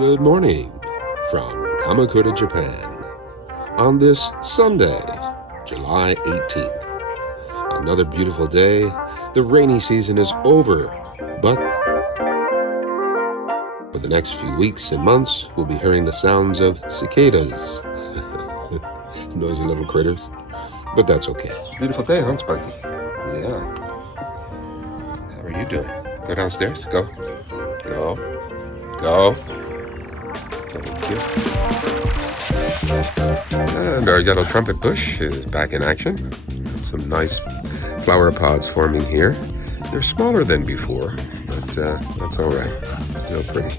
Good morning from Kamakura, Japan. On this Sunday, July 18th. Another beautiful day. The rainy season is over, but for the next few weeks and months, we'll be hearing the sounds of cicadas. Noisy little critters. But that's okay. Beautiful day, huh, Sparky? Yeah. How are you doing? Go downstairs. Go. Go. Go. Thank you. And our yellow trumpet bush is back in action. Some nice flower pods forming here. They're smaller than before, but that's all right. Still pretty.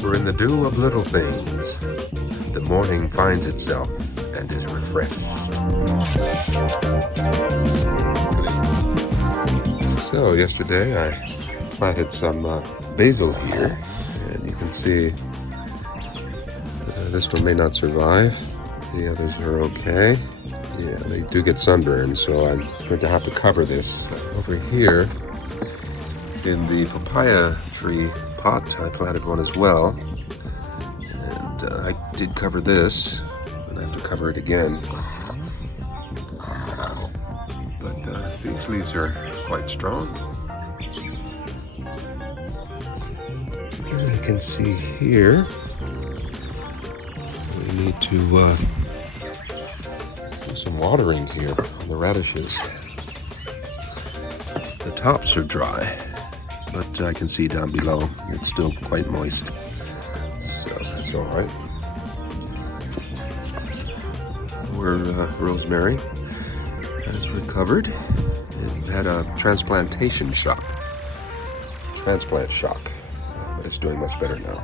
We're in the dew of little things. The morning finds itself and is refreshed. So yesterday I planted some basil here, and you can see this one may not survive. The others are okay. Yeah, they do get sunburned, so I'm going to have to cover this. Over here in the papaya tree pot, I planted one as well, and I did cover this, and I have to cover it again. But these leaves are quite strong. You can see here we need to do some watering here on the radishes. The tops are dry, but I can see down below it's still quite moist, so that's all right. Where rosemary has recovered and had a transplant shock. It's doing much better now.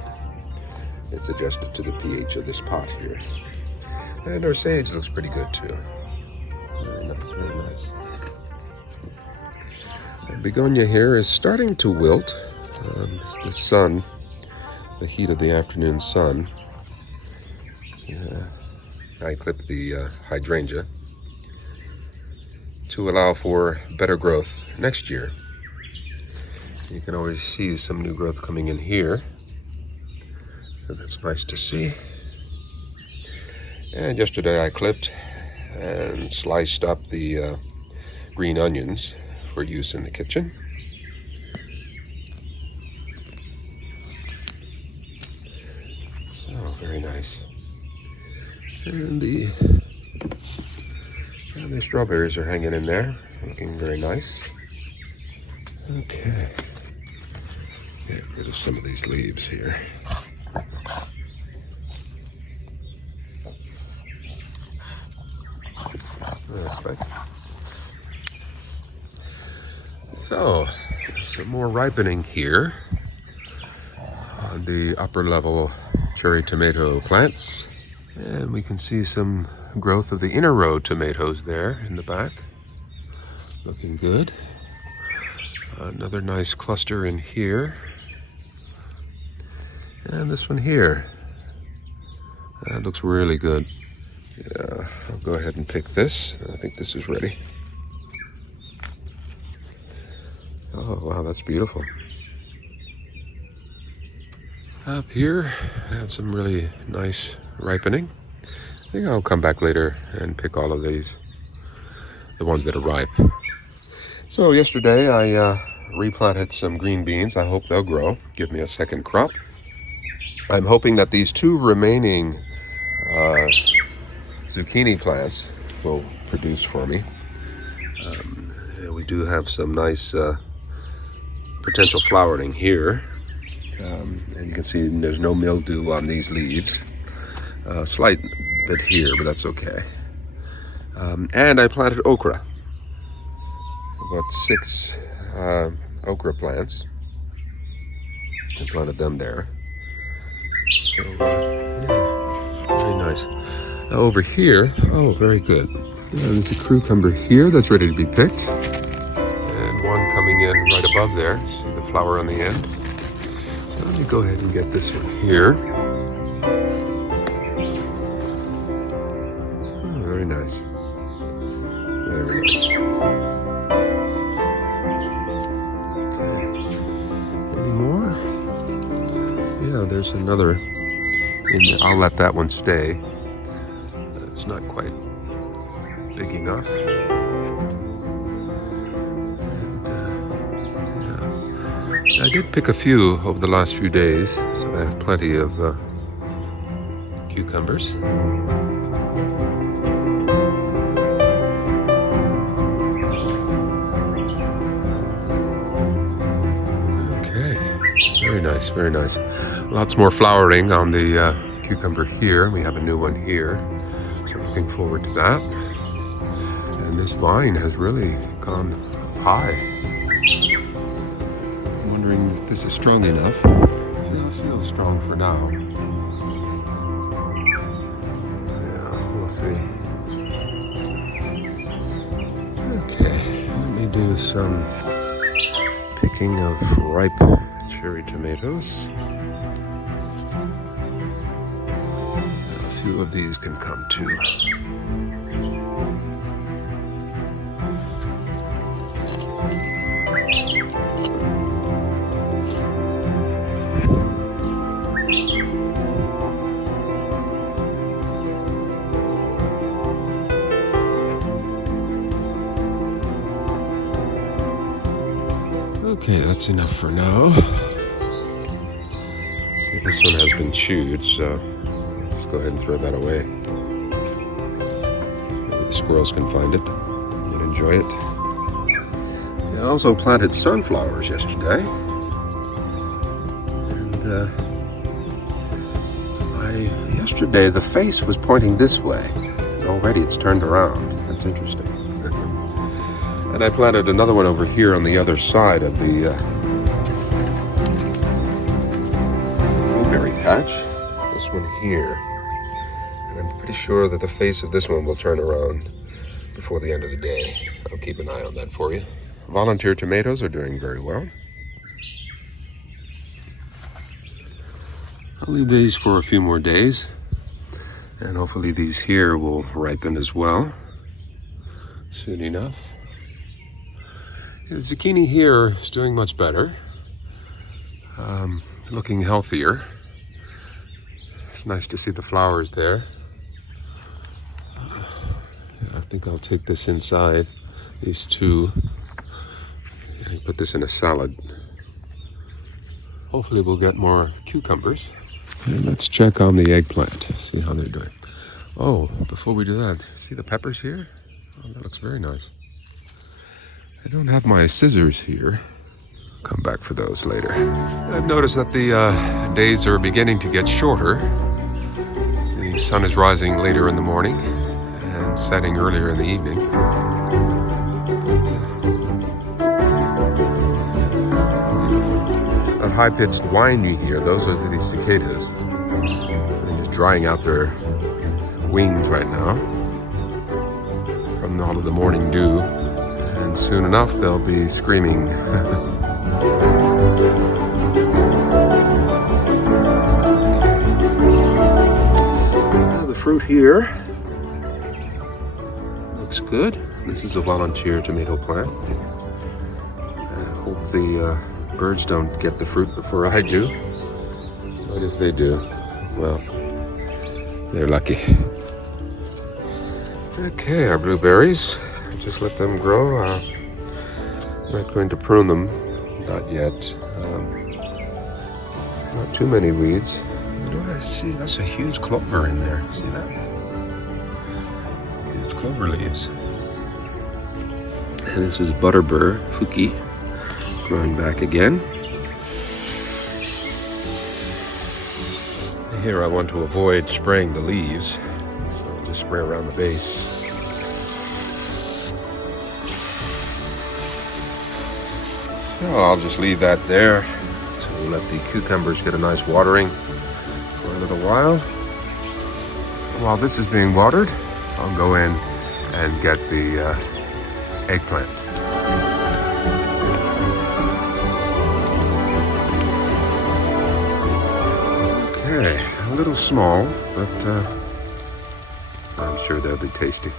It's adjusted to the pH of this pot here. And our sage looks pretty good too. Very nice, very nice. The begonia here is starting to wilt. The sun, the heat of the afternoon sun. I clipped the hydrangea to allow for better growth next year. You can always see some new growth coming in here, so that's nice to see. And yesterday I clipped and sliced up the green onions for use in the kitchen. Oh, very nice. And the strawberries are hanging in there, looking very nice. Okay. Get rid of some of these leaves here. That's right. So, some more ripening here on the upper level cherry tomato plants. And we can see some growth of the inner row tomatoes there in the back. Looking good. Another nice cluster in here. And this one here. That looks really good. Yeah, I'll go ahead and pick this. I think this is ready. Oh, wow, that's beautiful. Up here, I have some really nice ripening. I think I'll come back later and pick all of these, the ones that are ripe. So yesterday I replanted some green beans. I hope they'll grow, give me a second crop. I'm hoping that these two remaining zucchini plants will produce for me. We do have some nice potential flowering here. And you can see there's no mildew on these leaves. Slight bit here, but that's okay. And I planted okra. About 6 okra plants. I planted them there. So, yeah, very nice. Now over here, oh, very good. There's a cucumber here that's ready to be picked. And one coming in right above there. See the flower on the end? So let me go ahead and get this one here. Oh, very nice. Very nice. Okay. There's another in there. I'll let that one stay. It's not quite big enough. Yeah. I did pick a few over the last few days, so I have plenty of cucumbers. Very nice, very nice. Lots more flowering on the cucumber here. We have a new one here, so looking forward to that. And this vine has really gone high. I'm wondering if this is strong enough. It feels strong for now. Yeah, we'll see. Okay, let me do some picking of ripe cherry tomatoes. A few of these can come too. Okay, that's enough for now. See, this one has been chewed, so let's go ahead and throw that away. Maybe the squirrels can find it and enjoy it. I also planted sunflowers yesterday. And yesterday the face was pointing this way. And already it's turned around. That's interesting. And I planted another one over here on the other side of the blueberry patch. This one here. And I'm pretty sure that the face of this one will turn around before the end of the day. I'll keep an eye on that for you. Volunteer tomatoes are doing very well. I'll leave these for a few more days. And hopefully these here will ripen as well soon enough. The zucchini here is doing much better, looking healthier. It's nice to see the flowers there. I think I'll take this inside, these two, and put this in a salad. Hopefully we'll get more cucumbers. And let's check on the eggplant, see how they're doing. Oh, before we do that, see the peppers here? Oh, that looks very nice. I don't have my scissors here. Come back for those later. I've noticed that the days are beginning to get shorter. The sun is rising later in the morning and setting earlier in the evening. That high-pitched whine you hear, those are the cicadas. They're just drying out their wings right now from all of the morning dew. And soon enough, they'll be screaming. The fruit here looks good. This is a volunteer tomato plant. I hope the birds don't get the fruit before I do. But if they do, well, they're lucky. Okay, our blueberries. Just let them grow. Not going to prune them, not yet. Not too many weeds. What do I see? That's a huge clover in there. See that? Huge clover leaves. And this is butterbur fuki growing back again. Here I want to avoid spraying the leaves, so I'll just spray around the base. So I'll just leave that there to let the cucumbers get a nice watering for a little while. While this is being watered, I'll go in and get the eggplant. Okay, a little small, but I'm sure they'll be tasty.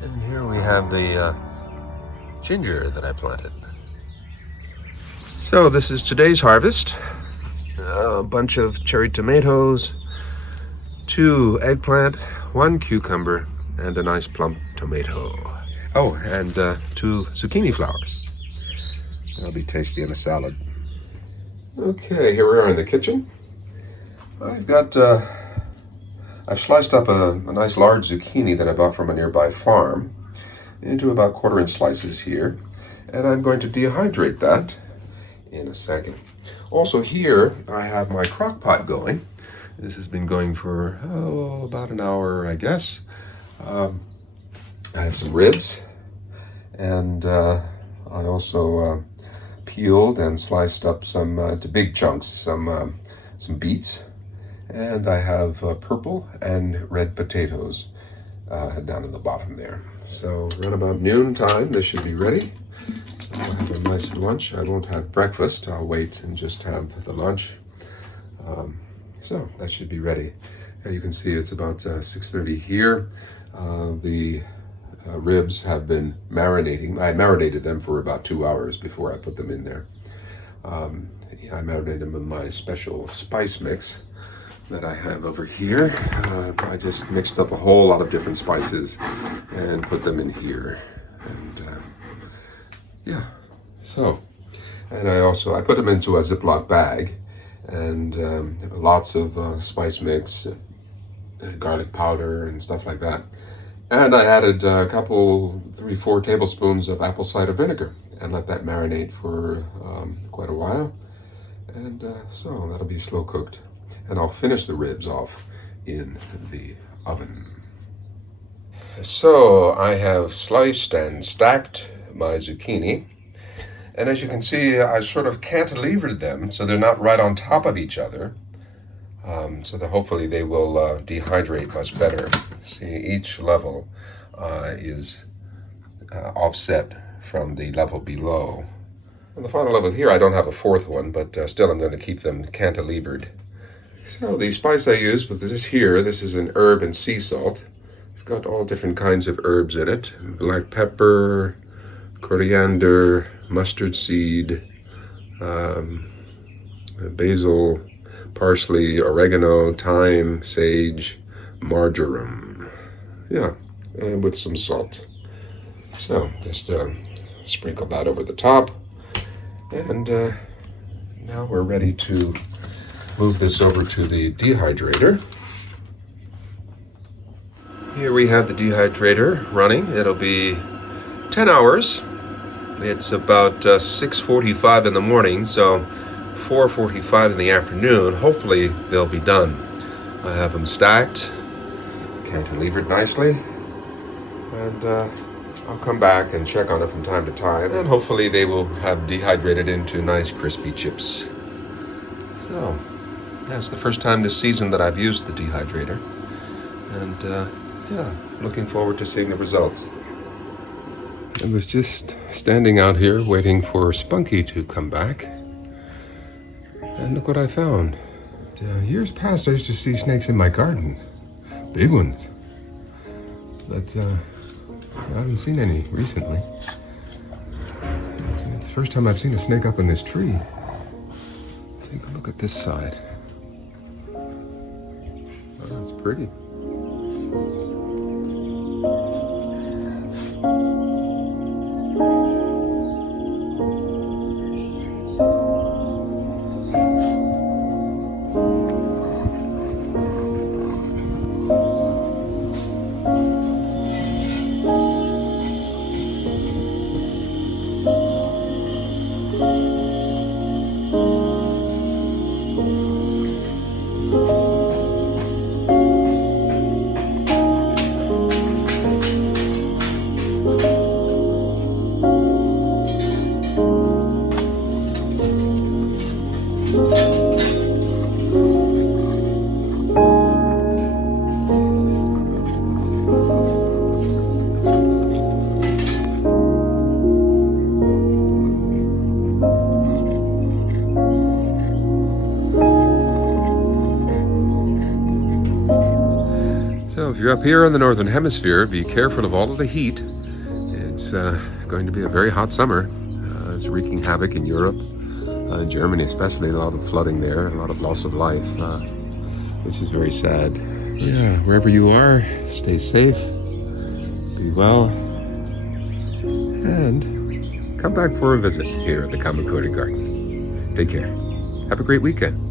And here we have the ginger that I planted. So this is today's harvest. A bunch of cherry tomatoes, 2 eggplant, 1 cucumber, and a nice plump tomato. Oh, and 2 zucchini flowers. That'll be tasty in a salad. Okay, here we are in the kitchen. I've sliced up a nice large zucchini that I bought from a nearby farm into about 1/4-inch slices here, and I'm going to dehydrate that in a second. Also here I have my crock pot going. This has been going for about an hour, I guess. I have some ribs, and I also peeled and sliced up some to big chunks some beets, and I have purple and red potatoes down in the bottom there. So around about noon time this should be ready. I'll have a nice lunch. I won't have breakfast. I'll wait and just have the lunch. So that should be ready. You can see it's about 6:30 here. The ribs have been marinating. I marinated them for about 2 hours before I put them in there. I marinated them in my special spice mix that I have over here. I just mixed up a whole lot of different spices and put them in here. And yeah, so, and I put them into a Ziploc bag, and lots of spice mix, garlic powder and stuff like that. And I added a couple, 3-4 tablespoons of apple cider vinegar and let that marinate for quite a while. And so that'll be slow cooked. And I'll finish the ribs off in the oven. So I have sliced and stacked my zucchini. And as you can see, I sort of cantilevered them so they're not right on top of each other. So that hopefully they will dehydrate much better. See, each level is offset from the level below. And the final level here, I don't have a 4th one, but still I'm going to keep them cantilevered. So the spice I used was this here. This is an herb and sea salt. It's got all different kinds of herbs in it. Black pepper, coriander, mustard seed, basil, parsley, oregano, thyme, sage, marjoram. Yeah, and with some salt. So just sprinkle that over the top. And now we're ready to move this over to the dehydrator. Here we have the dehydrator running. It'll be 10 hours. It's about 6:45 in the morning, so 4:45 in the afternoon. Hopefully they'll be done. I have them stacked, cantilevered nicely, and I'll come back and check on it from time to time, and hopefully they will have dehydrated into nice crispy chips. So, yeah, it's the first time this season that I've used the dehydrator, and yeah, looking forward to seeing the results. I was just standing out here waiting for Spunky to come back, and look what I found. Years past I used to see snakes in my garden, big ones, but I haven't seen any recently. It's the first time I've seen a snake up in this tree. Take a look at this side. Oh, that's pretty. So if you're up here in the northern hemisphere, be careful of all of the heat. It's going to be a very hot summer. It's wreaking havoc in Europe, in Germany especially, a lot of flooding there, a lot of loss of life, which is very sad. Yeah, wherever you are, stay safe, be well, and come back for a visit here at the Kamakura Garden. Take care. Have a great weekend.